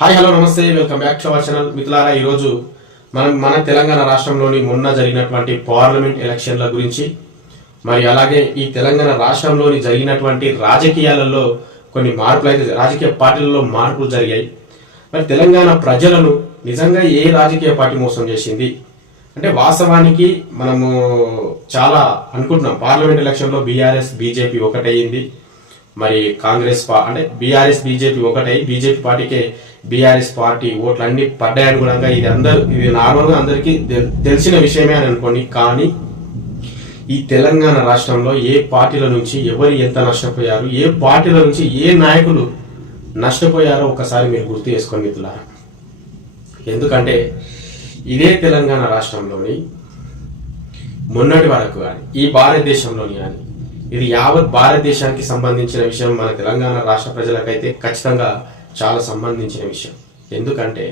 Hi hello నమస్తే welcome back to our channel. మిత్రులారా ఈరోజు మనం మన తెలంగాణ రాష్ట్రంలోని మొన్న జరిగినటువంటి పార్లమెంట్ ఎలక్షన్ల గురించి మరి అలాగే ఈ తెలంగాణ రాష్ట్రంలోని జరిగినటువంటి రాజకీయాలలో కొన్ని మార్పులు అయితే రాజకీయ పార్టీలలో మార్పులు జరిగాయి. మరి తెలంగాణ ప్రజలను నిజంగా ఏ రాజకీయ పార్టీ మోసం చేసింది? అంటే వాస్తవానికి మనము చాలా అనుకుంటున్నాం. పార్లమెంట్ ఎలక్షన్లో బీఆర్ఎస్ బీజేపీ ఒకటయ్యింది. మరి కాంగ్రెస్ అంటే బీఆర్ఎస్ బీజేపీ ఒకటై బీజేపీ పార్టీకే బీఆర్ఎస్ పార్టీ ఓట్లు అన్ని పడ్డాయని కూడా ఇది అందరు ఇది నార్మల్గా అందరికీ తెలిసిన విషయమే అని అనుకోండి. కానీ ఈ తెలంగాణ రాష్ట్రంలో ఏ పార్టీల నుంచి ఎవరు ఎంత నష్టపోయారు ఏ పార్టీల నుంచి ఏ నాయకులు నష్టపోయారో ఒకసారి మీరు గుర్తు చేసుకోండి మిత్రులారా. ఎందుకంటే ఇదే తెలంగాణ రాష్ట్రంలోని మొన్నటి వరకు కానీ ఈ భారతదేశంలోని కానీ ఇది యావత్ భారతదేశానికి సంబంధించిన విషయం. మన తెలంగాణ రాష్ట్ర ప్రజలకైతే ఖచ్చితంగా చాలా సంబంధించిన విషయం. ఎందుకంటే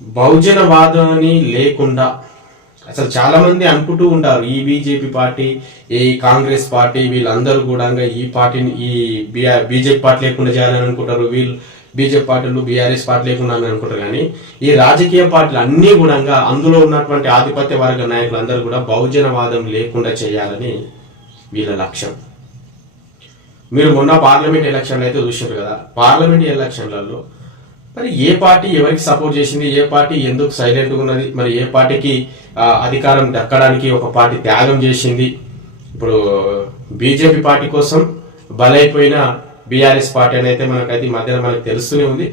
బహుజనవాదాన్ని లేకుండా అసలు చాలా మంది అనుకుంటూ ఉంటారు ఈ బీజేపీ పార్టీ ఈ కాంగ్రెస్ పార్టీ వీళ్ళందరూ కూడా ఈ పార్టీని ఈ బీజేపీ పార్టీ లేకుండా చేయాలని అనుకుంటారు వీళ్ళు బీజేపీ పార్టీలు బీఆర్ఎస్ పార్టీ లేకుండా అనుకుంటారు. కానీ ఈ రాజకీయ పార్టీలు అన్నీ కూడా అందులో ఉన్నటువంటి ఆధిపత్య వర్గ నాయకులు అందరూ కూడా బహుజనవాదం లేకుండా చేయాలని వీళ్ళ లక్ష్యం. మీరు మొన్న పార్లమెంట్ ఎలక్షన్లు అయితే చూశారు కదా పార్లమెంట్ ఎలక్షన్లలో మరి ఏ పార్టీ ఎవరికి సపోర్ట్ చేసింది ఏ పార్టీ ఎందుకు సైలెంట్గా ఉన్నది మరి ఏ పార్టీకి అధికారం దక్కడానికి ఒక పార్టీ త్యాగం చేసింది? ఇప్పుడు బీజేపీ పార్టీ కోసం బలైపోయిన బీఆర్ఎస్ పార్టీ అని అయితే మనకైతే ఈ మధ్యన మనకు తెలుస్తూనే ఉంది.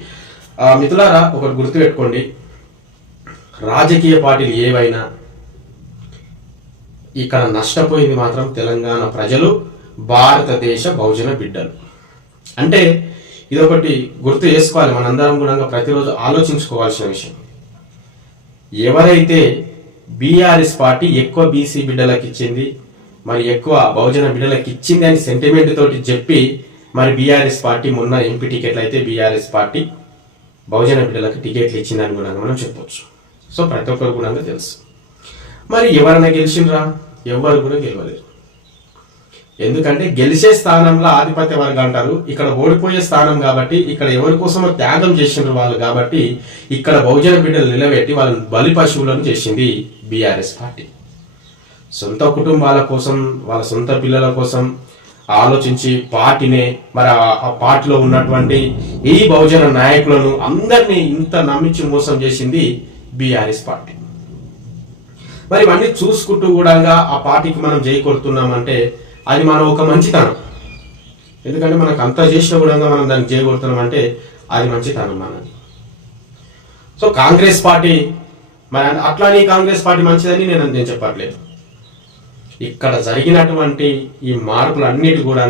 మిథులారా మిత్రులారా ఒకటి గుర్తుపెట్టుకోండి. రాజకీయ పార్టీలు ఏవైనా ఇక్కడ నష్టపోయింది మాత్రం తెలంగాణ ప్రజలు భారతదేశ బహుజన బిడ్డలు. అంటే ఇదొకటి గుర్తు చేసుకోవాలి మనందరం కూడా ప్రతిరోజు ఆలోచించుకోవాల్సిన విషయం. ఎవరైతే బీఆర్ఎస్ పార్టీ ఎక్కువ బీసీ బిడ్డలకు ఇచ్చింది మరి ఎక్కువ బహుజన బిడ్డలకు ఇచ్చింది అని సెంటిమెంట్ తోటి చెప్పి మరి బీఆర్ఎస్ పార్టీ మొన్న ఎంపీ టికెట్లు అయితే బీఆర్ఎస్ పార్టీ బహుజన బిడ్డలకు టికెట్లు ఇచ్చిందని కూడా మనం చెప్పొచ్చు. సో ప్రతి ఒక్కరు కూడా తెలుసు. మరి ఎవరైనా గెలిచిండ్రా? ఎవరు కూడా గెలవలేరు ఎందుకంటే గెలిచే స్థానంలో ఆధిపత్య వర్గం అంటారు. ఇక్కడ ఓడిపోయే స్థానం కాబట్టి ఇక్కడ ఎవరి కోసమో త్యాగం చేసిన వాళ్ళు కాబట్టి ఇక్కడ బహుజన బిడ్డలు నిలబెట్టి వాళ్ళని బలి పశువులను చేసింది బీఆర్ఎస్ పార్టీ. సొంత కుటుంబాల కోసం వాళ్ళ సొంత పిల్లల కోసం ఆలోచించి పార్టీనే మరి ఆ- ఆ పార్టీలో ఉన్నటువంటి ఈ బహుజన నాయకులను అందరినీ ఇంత నమ్మించి మోసం చేసింది బీఆర్ఎస్ పార్టీ. మరి ఇవన్నీ చూసుకుంటూ కూడా ఆ పార్టీకి మనం జై అది మన ఒక మంచితనం. ఎందుకంటే మనకు అంతా చేసిన కూడా మనం దాన్ని జై అంటే అది మంచితనం మనది. సో కాంగ్రెస్ పార్టీ మరి అట్లానే కాంగ్రెస్ పార్టీ మంచిదని నేను నేను చెప్పట్లేదు. ఇక్కడ జరిగినటువంటి ఈ మార్పులన్నిటి కూడా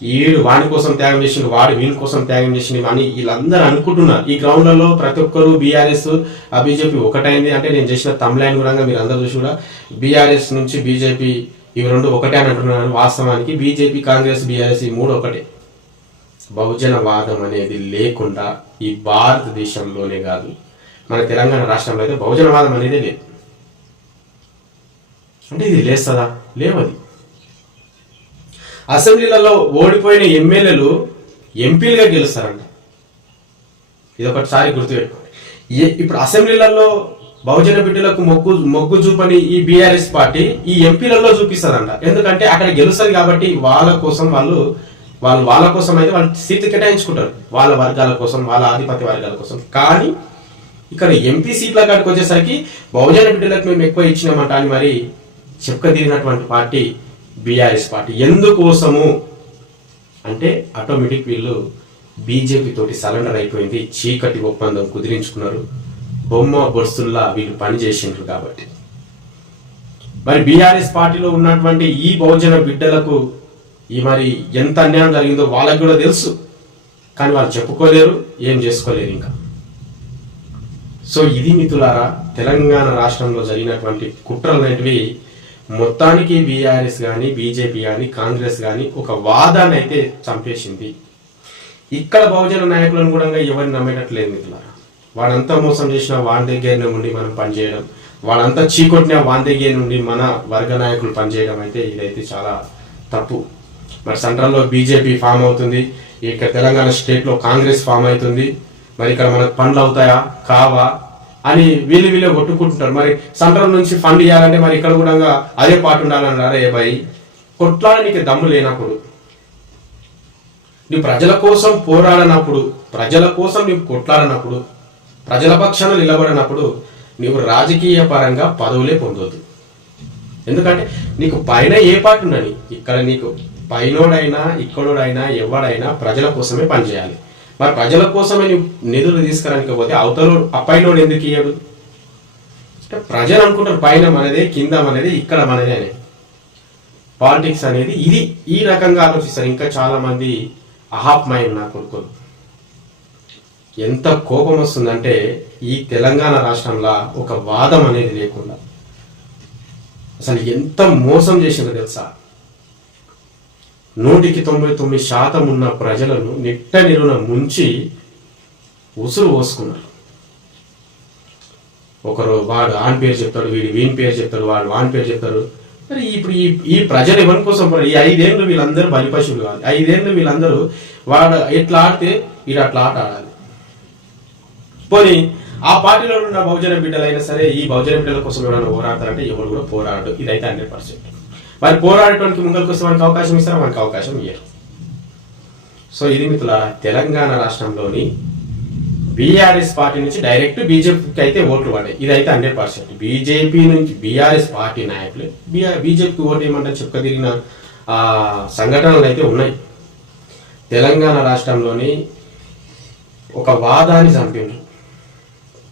ఈడు వాడి కోసం త్యాగం చేసిండు వాడు వీని కోసం త్యాగం చేసిండు అని వీళ్ళందరూ అనుకుంటున్నారు. ఈ గ్రౌండ్లలో ప్రతి ఒక్కరు బీఆర్ఎస్ ఆ బీజేపీ ఒకటైంది అంటే నేను చేసిన తమిళైన్ కూడా మీరు అందరూ చూసి కూడా బీఆర్ఎస్ నుంచి బీజేపీ ఇవి రెండు ఒకటే అని అంటున్నాను వాస్తవానికి బీజేపీ కాంగ్రెస్ బీఆర్ఎస్ ఈ మూడు ఒకటే. బహుజనవాదం అనేది లేకుండా ఈ భారతదేశంలోనే కాదు మన తెలంగాణ రాష్ట్రంలో అయితే బహుజనవాదం అనేది లేదు. అంటే ఇది లేస్తుందా లేవది. అసెంబ్లీలలో ఓడిపోయిన ఎమ్మెల్యేలు ఎంపీలుగా గెలుస్తారంట. ఇది ఒకటిసారి గుర్తుపెట్టుకోండి ఇప్పుడు అసెంబ్లీలలో బహుజన బిడ్డలకు మొగ్గు మొగ్గు చూపని ఈ బీఆర్ఎస్ పార్టీ ఈ ఎంపీలలో చూపిస్తారంట ఎందుకంటే అక్కడ గెలుస్తారు కాబట్టి వాళ్ళ కోసం వాళ్ళు వాళ్ళు వాళ్ళ కోసం అయితే వాళ్ళు సీట్లు కేటాయించుకుంటారు. వాళ్ళ వర్గాల కోసం వాళ్ళ ఆధిపత్య వర్గాల కోసం. కానీ ఇక్కడ ఎంపీ సీట్ల కాడికి వచ్చేసరికి బహుజన బిడ్డలకు మేము ఎక్కువ ఇచ్చినామంట అని మరి చెప్పుక తిరిగినటువంటి పార్టీ బీఆర్ఎస్ పార్టీ ఎందుకోసము? అంటే ఆటోమేటిక్ వీళ్ళు బీజేపీ తోటి సరెండర్ అయిపోయింది చీకటి ఒప్పందం కుదిరించుకున్నారు. బొమ్మ బొర్సుల్లా వీళ్ళు పనిచేసిండ్రు కాబట్టి. మరి బీఆర్ఎస్ పార్టీలో ఉన్నటువంటి ఈ బహుజన బిడ్డలకు ఈ మరి ఎంత అన్యాయం జరిగిందో వాళ్ళకి కూడా తెలుసు. కానీ వాళ్ళు చెప్పుకోలేరు ఏం చేసుకోలేరు ఇంకా. సో ఇది మిత్రులారా తెలంగాణ రాష్ట్రంలో జరిగినటువంటి కుట్రలు అనేటివి మొత్తానికి బీఆర్ఎస్ కానీ బీజేపీ కానీ కాంగ్రెస్ కానీ ఒక వాదాన్ని అయితే చంపేసింది. ఇక్కడ బహుజన నాయకులను కూడా ఎవరిని నమ్మేటట్లేదు ఇట్లా వాడంతా మోసం చేసిన వాని దగ్గర నుండి మనం పనిచేయడం వాడంతా చీకొట్టిన వాని దగ్గర నుండి మన వర్గ నాయకులు పనిచేయడం అయితే ఇదైతే చాలా తప్పు. మరి సెంట్రల్లో బీజేపీ ఫామ్ అవుతుంది ఇక్కడ తెలంగాణ స్టేట్లో కాంగ్రెస్ ఫామ్ అవుతుంది. మరి ఇక్కడ మనకు పనులు అవుతాయా? కావా? అని వీళ్ళు వీళ్ళే కొట్టుకుంటుంటారు. మరి సెంట్రల్ నుంచి ఫండ్ ఇవ్వాలంటే మరి ఇక్కడ కూడా అదే పాటు ఉండాలని ఏ భయ్. కొట్లాడ నీకు దమ్ము లేనప్పుడు నువ్వు ప్రజల కోసం పోరాడనప్పుడు ప్రజల కోసం నువ్వు కొట్లాడనప్పుడు ప్రజల పక్షాన నిలబడినప్పుడు నీవు రాజకీయ పరంగా పదవులే పొందొద్దు. ఎందుకంటే నీకు పైన ఏ పాటు ఉండని ఇక్కడ నీకు పైనోడైనా ఇక్కడోడైనా ఎవడైనా ప్రజల కోసమే పనిచేయాలి. మరి ప్రజల కోసమే నిధులు తీసుకురానికి పోతే అవతలోడు ఆ ఎందుకు ఇయ్యడు? అంటే ప్రజలు అనుకుంటారు పైన మనదే కింద మనదే ఇక్కడ మనదే అని. పాలిటిక్స్ అనేది ఇది. ఈ రకంగా ఆలోచిస్తారు. ఇంకా చాలా మంది అహాప్మై నా కొడుకులు. ఎంత కోపం వస్తుందంటే ఈ తెలంగాణ రాష్ట్రంలో ఒక వాదం అనేది లేకుండా. అసలు ఎంత మోసం చేసిందో తెలుసా? నూటికి తొంభై తొమ్మిది శాతం ఉన్న ప్రజలను నిట్ట నిరున ముంచి ఉసురు పోసుకున్నారు. ఒకరు వాడు ఆన్ పేరు చెప్తాడు వీడు వీని పేరు చెప్తాడు వాడు వాన్ పేరు చెప్తారు మరి ఇప్పుడు ఈ ఈ ప్రజలు ఎవరి కోసం ఈ ఐదేళ్ళు వీళ్ళందరూ బలిపశువులు కావాలి ఐదేళ్ళు వీళ్ళందరూ వాడు ఎట్లా ఆడితే వీడు అట్లా ఆట ఆడాలి. పోనీ ఆ పార్టీలో ఉన్న బహుజన బిడ్డలైనా సరే ఈ బహుజన బిడ్డల కోసం ఎవరైనా పోరాడతారంటే ఎవరు కూడా పోరాడు ఇదైతే హండ్రెడ్ పర్సెంట్. మరి పోరాడటానికి ముంగల్కి వస్తే మనకు అవకాశం ఇస్తారా? మనకు అవకాశం ఇయ్యరు. సో ఇది మిత్రుల తెలంగాణ రాష్ట్రంలోని బీఆర్ఎస్ పార్టీ నుంచి డైరెక్ట్ బీజేపీకి అయితే ఓట్లు పడ్డాయి. ఇదైతే హండ్రెడ్ పర్సెంట్. బీజేపీ నుంచి బీఆర్ఎస్ పార్టీ నాయకులు బీజేపీకి ఓటు ఏమంటారు చెప్పుకదిరిగిన ఆ, సంఘటనలు అయితే ఉన్నాయి. తెలంగాణ రాష్ట్రంలోని ఒక వాదాన్ని చంపిండ్రు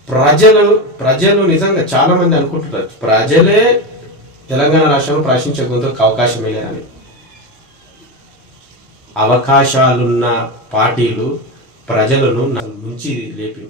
ప్రజలు ప్రజలు నిజంగా చాలామంది అనుకుంటున్నారు ప్రజలే తెలంగాణ రాష్ట్రంలో ప్రశ్నించే గుంతకు అవకాశమే లేదని అవకాశాలున్న పార్టీలు ప్రజలను నుంచి లేపి